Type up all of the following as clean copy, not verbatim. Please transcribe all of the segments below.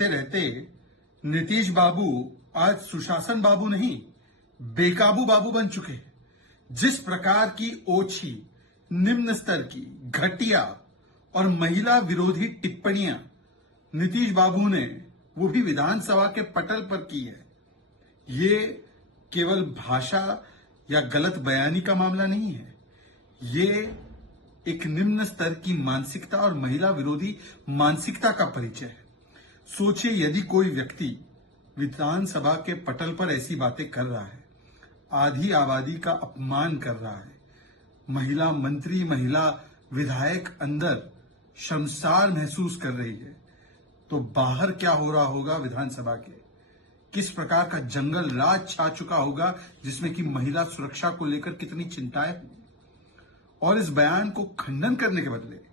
रहते रहते नीतीश बाबू आज सुशासन बाबू नहीं, बेकाबू बाबू बन चुके हैं। जिस प्रकार की ओछी, निम्न स्तर की, घटिया और महिला विरोधी टिप्पणियां नीतीश बाबू ने, वो भी विधानसभा के पटल पर की है, ये केवल भाषा या गलत बयानी का मामला नहीं है। ये एक निम्न स्तर की मानसिकता और महिला विरोधी मानसिकता का परिचय है। सोचिए, यदि कोई व्यक्ति विधानसभा के पटल पर ऐसी बातें कर रहा है, आधी आबादी का अपमान कर रहा है, महिला मंत्री, महिला विधायक अंदर शर्मसार महसूस कर रही है, तो बाहर क्या हो रहा होगा विधानसभा के? किस प्रकार का जंगल राज छा चुका होगा, जिसमें कि महिला सुरक्षा को लेकर कितनी चिंताएं होंगी। और इस बयान को खंडन करने के बदले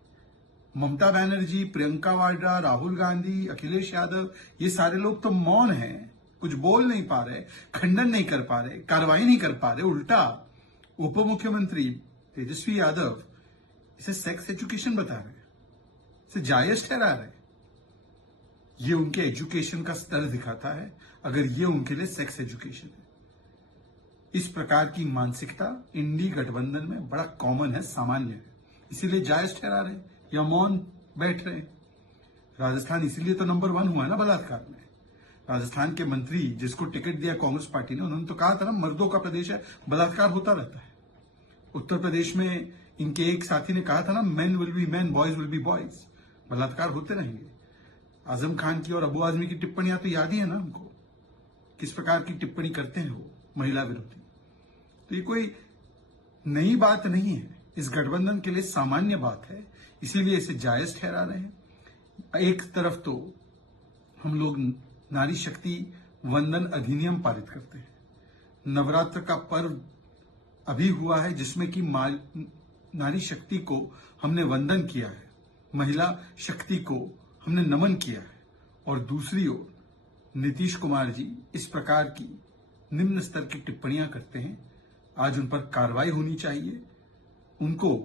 ममता बनर्जी, प्रियंका वाड्रा, राहुल गांधी, अखिलेश यादव, ये सारे लोग तो मौन हैं, कुछ बोल नहीं पा रहे, खंडन नहीं कर पा रहे, कार्रवाई नहीं कर पा रहे। उल्टा उप मुख्यमंत्री तेजस्वी यादव इसे सेक्स एजुकेशन बता रहे हैं, इसे जायज ठहरा रहे हैं। ये उनके एजुकेशन का स्तर दिखाता है, अगर ये उनके लिए सेक्स एजुकेशन है। इस प्रकार की मानसिकता इंडी गठबंधन में बड़ा कॉमन है, सामान्य है, इसीलिए जायज ठहरा रहे या मौन बैठ रहे। राजस्थान इसीलिए तो नंबर 1 हुआ है ना बलात्कार में। राजस्थान के मंत्री, जिसको टिकट दिया कांग्रेस पार्टी ने, उन्होंने तो कहा था ना, मर्दों का प्रदेश है, बलात्कार होता रहता है। उत्तर प्रदेश में इनके एक साथी ने कहा था ना, men will be main, boys will be boys, बलात्कार होते रहेंगे। आजम खान की और अबू आजमी की टिप्पणियां तो याद ही है ना हमको, किस प्रकार की टिप्पणी करते हैं वो महिला विरोधी। तो ये कोई नई बात नहीं है, इस गठबंधन के लिए सामान्य बात है, इसीलिए इसे जायज ठहरा रहे हैं। एक तरफ तो हम लोग नारी शक्ति वंदन अधिनियम पारित करते हैं, नवरात्र का पर्व अभी हुआ है, जिसमें कि नारी शक्ति को हमने वंदन किया है, महिला शक्ति को हमने नमन किया है। और दूसरी ओर नीतीश कुमार जी इस प्रकार की निम्न स्तर की टिप्पणियां करते हैं, आज उन पर कार्रवाई होनी चाहिए। उनको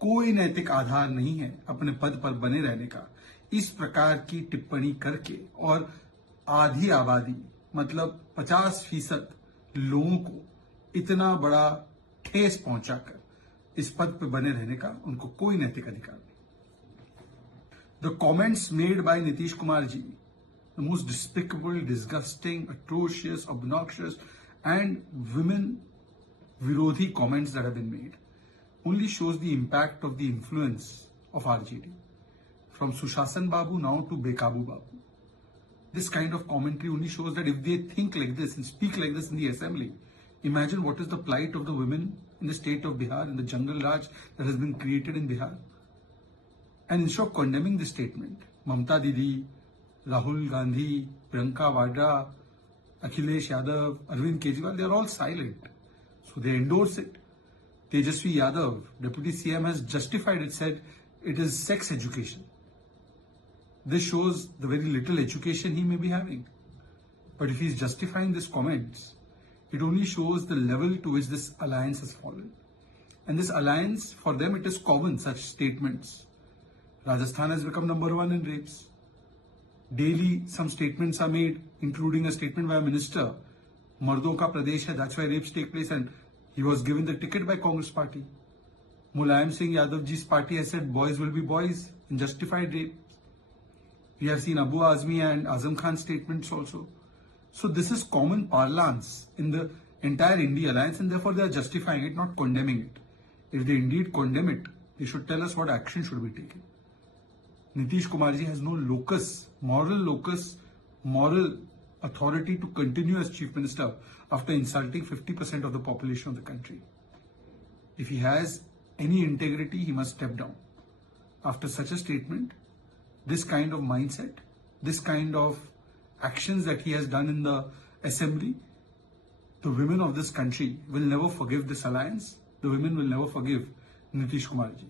कोई नैतिक आधार नहीं है अपने पद पर बने रहने का, इस प्रकार की टिप्पणी करके और आधी आबादी मतलब 50% लोगों को इतना बड़ा ठेस पहुंचाकर इस पद पर बने रहने का उनको कोई नैतिक अधिकार नहीं। The comments made by Nitish Kumar ji, the most despicable, disgusting, atrocious, obnoxious, and women virodhi comments that have been made only shows the impact of the influence of RJD. From Sushasan Babu now to Bekabu Babu. This kind of commentary only shows that if they think like this and speak like this in the assembly, imagine what is the plight of the women in the state of Bihar, in the jungle raj that has been created in Bihar. And instead of condemning this statement, Mamta Didi, Rahul Gandhi, Priyanka Vadra, Akhilesh Yadav, Arvind Kejriwal, they are all silent. So they endorse it. Tejasvi Yadav, Deputy CM, has justified it, said it is sex education. This shows the very little education he may be having. But if he is justifying these comments, it only shows the level to which this alliance has fallen. And this alliance, for them, it is common, such statements. Rajasthan has become number 1 in rapes. Daily, some statements are made, including a statement by a minister. Mardon ka pradesh hai, that's why rapes take place, and he was given the ticket by Congress party. Mulayam Singh Yadav ji's party has said boys will be boys and justified rape. We have seen Abu Azmi and Azam Khan statements also. So this is common parlance in the entire India alliance, and therefore they are justifying it, not condemning it. If they indeed condemn it, they should tell us what action should be taken. Nitish Kumar ji has no moral authority to continue as Chief Minister after insulting 50% of the population of the country. If he has any integrity, he must step down. After such a statement, this kind of mindset, this kind of actions that he has done in the assembly, the women of this country will never forgive this alliance. The women will never forgive Nitish Kumar ji.